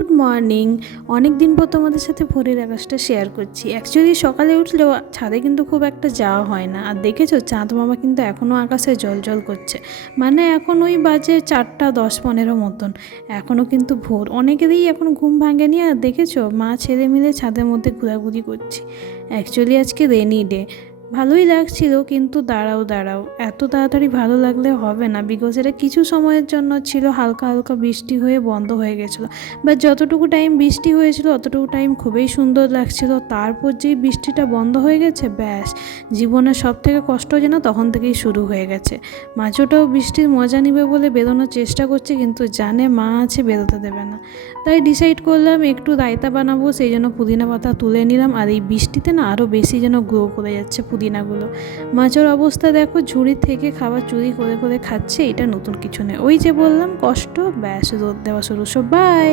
Good morning. অনেক দিন পর তোমাদের সাথে ভোরের আকাশটা শেয়ার করছি। অ্যাকচুয়ালি সকালে উঠলেও ছাদে কিন্তু খুব একটা যাওয়া হয় না। আর দেখেছো চাঁদ মামা কিন্তু এখনও আকাশে জ্বলজ্বল করছে। মানে এখন ওই বাজে 4:10-15 মতন, এখনও কিন্তু ভোর। অনেকেরই এখন ঘুম ভাঙেনি। আর দেখেছো মা ছেলে মিলে ছাদের মধ্যে ঘোরাঘুরি করছি। অ্যাকচুয়ালি আজকে রেনি ডে, ভালোই লাগছিল, কিন্তু দাঁড়াও এত তাড়াতাড়ি ভালো লাগলে হবে না, বিকজ এটা কিছু সময়ের জন্য ছিল, হালকা হালকা বৃষ্টি হয়ে বন্ধ হয়ে গেছিলো। বা যতটুকু টাইম বৃষ্টি হয়েছিল অতটুকু টাইম খুবই সুন্দর লাগছিল। তারপর যেই বৃষ্টিটা বন্ধ হয়ে গেছে, ব্যাস জীবনের সব থেকে কষ্ট যেন তখন থেকেই শুরু হয়ে গেছে। মাছটাও বৃষ্টির মজা নিবে বলে বেরোনোর চেষ্টা করছে, কিন্তু জানে মা আছে, বেরোতে দেবে না। তাই ডিসাইড করলাম একটু রায়তা বানাবো, সেই জন্য পুদিনা পাতা তুলে নিলাম। আর এই বৃষ্টিতে না আরও বেশি যেন গ্রো করে যাচ্ছে পুদিনাগুলো। মাছের অবস্থা দেখো, ঝুড়ি থেকে খাবার চুরি করে করে খাচ্ছে। এটা নতুন কিছু নেই, ওই যে বললাম কষ্ট, ব্যাস রোদ দেওয়া শুরু। সব বাই।